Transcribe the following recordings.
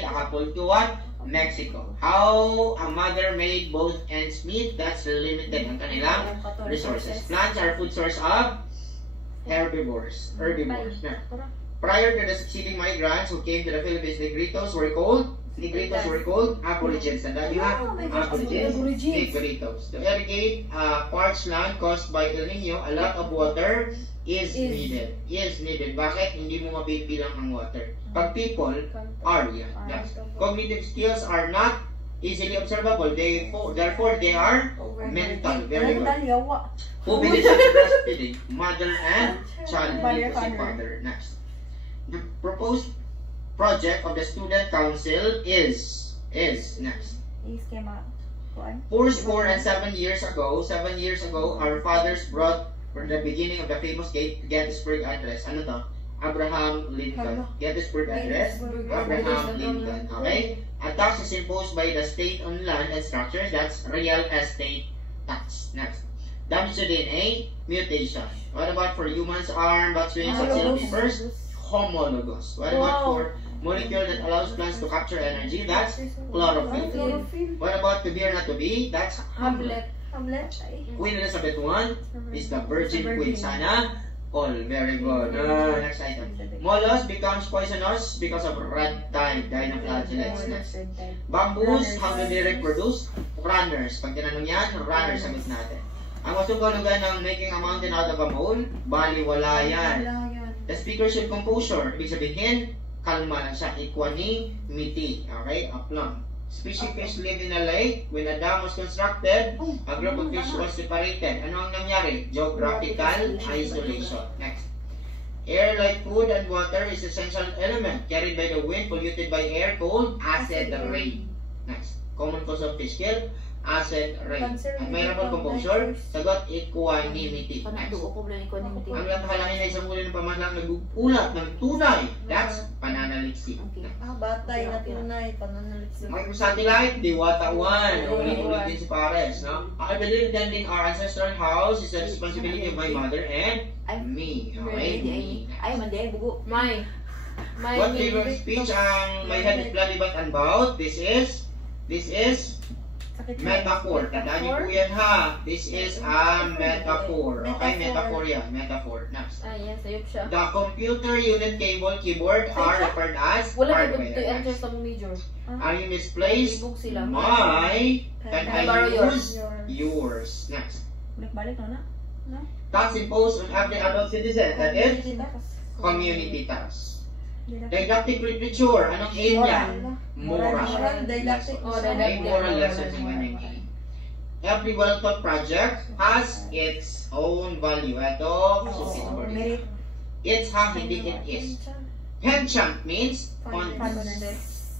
side, Acapulco, what? Mexico. How a mother made both ends meet, that's limited ang kanilang resources. Plants are food source of herbivores. Prior to the succeeding migrants who came to the Philippines, Negritos were called Aborigines. And that you have Aborigines, Negritos. To irrigate parched land caused by El Nino, a lot of water is needed. Bakit? Hindi mo mabibilang ang water. Pag people are yan. Cognitive skills are not easily observable. Therefore, they are mental. Very good. Who benefits from breastfeeding? Mother and child. Father. Next. The proposed project of the student council is next. 4 and 7 years ago, our fathers brought for the beginning of the famous Gettysburg Address. Ano to? Abraham Lincoln. Gettysburg Address. Abraham Lincoln. Okay? A tax is imposed by the state on land and structures. That's real estate tax. Next. Damage to DNA, mutation. What about for humans, arm, butt swings, and cell papers? Homologous. What about for molecule that allows plants to capture energy? That's chlorophyll. What about to be or not to be? That's Hamlet. Queen Elizabeth I is the Virgin Queen. Sana all. Very good. Next item. Mollusk becomes poisonous because of red tide, dinoflagellates. Next. Bamboos, how do they reproduce? Runners. Pag tinanong yan, runners sagot natin. Ang masungkalugan ng making a mountain out of a mole, baliwala yan. The speaker should composure. Ibig sabihin, kalma lang siya. Equanimity. Okay? Aplomb. Species fish live in a lake. When a dam was constructed, a group of fish was separated. Ano ang nangyari? Geographical isolation. Next. Air, like food and water, is essential element carried by the wind, polluted by air, cold, acid, rain. Next. Common cause of fish kill, acid rain. At mayroon composure, sagot equanimity. Next. Ang lathalangin ay isang uli ng pamahalang nag-ulat ng tunay. That's pananaliksik. Batay na tunay, pananaliksik. Microsatellite, Diwata 1. Ulit-ulit din si Pares, no? I believe tending our ancestral house is the responsibility of my mother and me. Okay? Ay, mandi, bugo. What flavor of speech ang my head is bloody but unbowed? This is metaphor. Tandaan niyo po yan ha. This is a metaphor. Okay, metaphor yan. Metaphor. Next. Yes, ayop siya. The computer unit cable keyboard are referred as hardware. Wala ka answer sa major. Are you misplaced? My. Can I use yours? Next. Balik na. Tax imposed on every adult citizen. That is community tax. Didactic literature. Anong aim niya? Moral. Didactic. Moral lessons ang kanyang aim. Every well-taught project has its own value. Ito, susunod. It's how hindi it is. Penchant means confidence.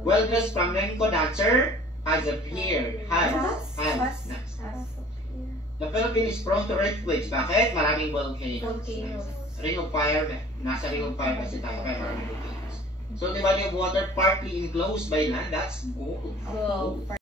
Well-dressed flamenco dancer has appeared. Has. Next. The Philippines is prone to earthquakes. Bakit? Maraming volcanoes. Ring of fire, nasa ring of fire kasi tayo kaya maraming volcanoes. So the body of water partly enclosed by land, that's gold.